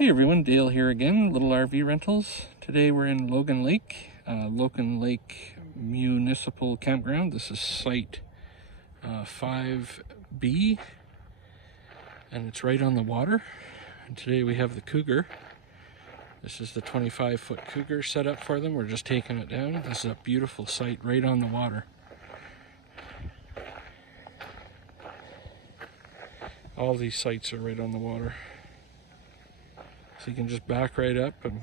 Hey everyone, Dale here again, Little RV Rentals. Today we're in Logan Lake, Municipal Campground. This is site 5B, and it's right on the water. And today we have the Cougar. This is the 25-foot Cougar set up for them. We're just taking it down. This is a beautiful site right on the water. All these sites are right on the water. So you can just back right up, and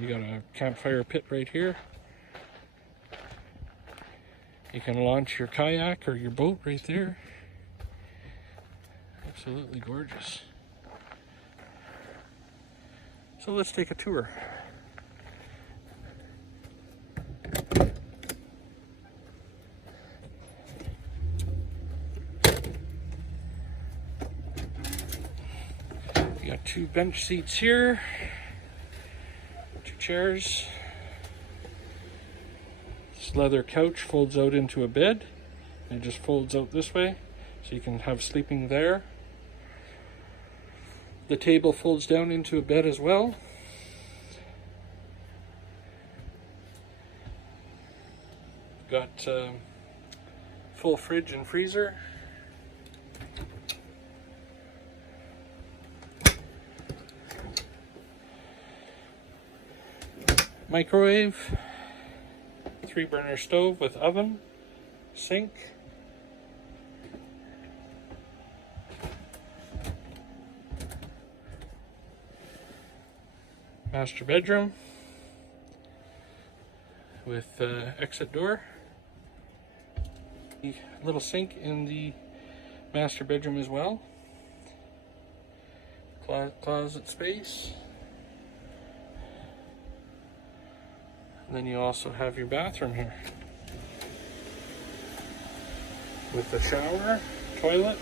you got a campfire pit right here. You can launch your kayak or your boat right there. Absolutely gorgeous. So let's take a tour. Got two bench seats here, two chairs. This leather couch folds out into a bed. It just folds out this way, so you can have sleeping there. The table folds down into a bed as well. Got full fridge and freezer. Microwave, 3-burner stove with oven, sink, master bedroom with exit door, a little sink in the master bedroom as well, closet space. And then you also have your bathroom here with the shower, toilet.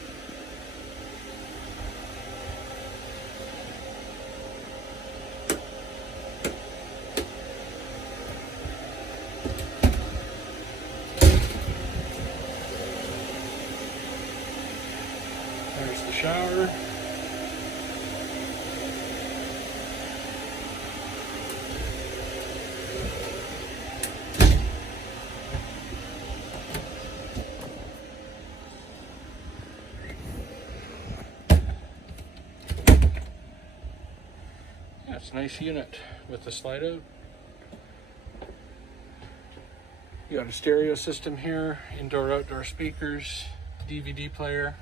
There's the shower. It's a nice unit with the slide out. You got a stereo system here, indoor outdoor speakers, DVD player.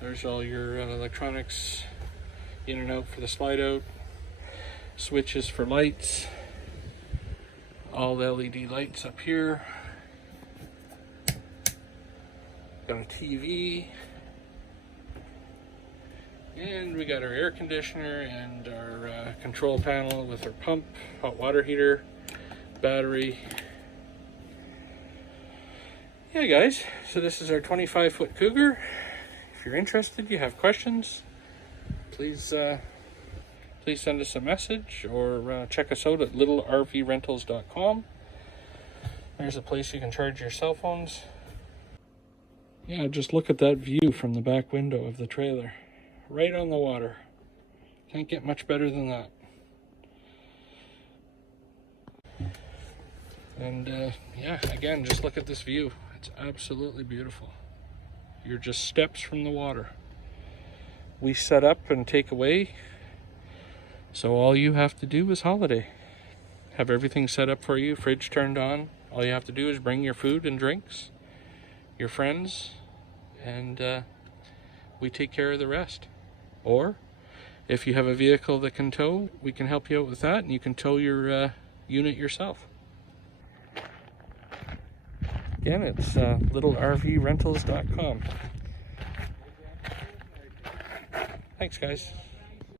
There's all your electronics in and out for the slide out. Switches for lights. All LED lights up here. Got a TV. And we got our air conditioner and our control panel with our pump, hot water heater, battery. Yeah guys, so this is our 25-foot Cougar. If you're interested, you have questions, please send us a message or check us out at LittleRVrentals.com. There's a place you can charge your cell phones. Yeah, just look at that view from the back window of the trailer. Right on the water. Can't get much better than that. And yeah, again, just look at this view. It's absolutely beautiful. You're just steps from the water. We set up and take away, so all you have to do is holiday. Have everything set up for you, fridge turned on. All you have to do is bring your food and drinks, your friends, and we take care of the rest. Or if you have a vehicle that can tow, we can help you out with that, and you can tow your unit yourself. Again, it's LittleRVrentals.com. Thanks guys.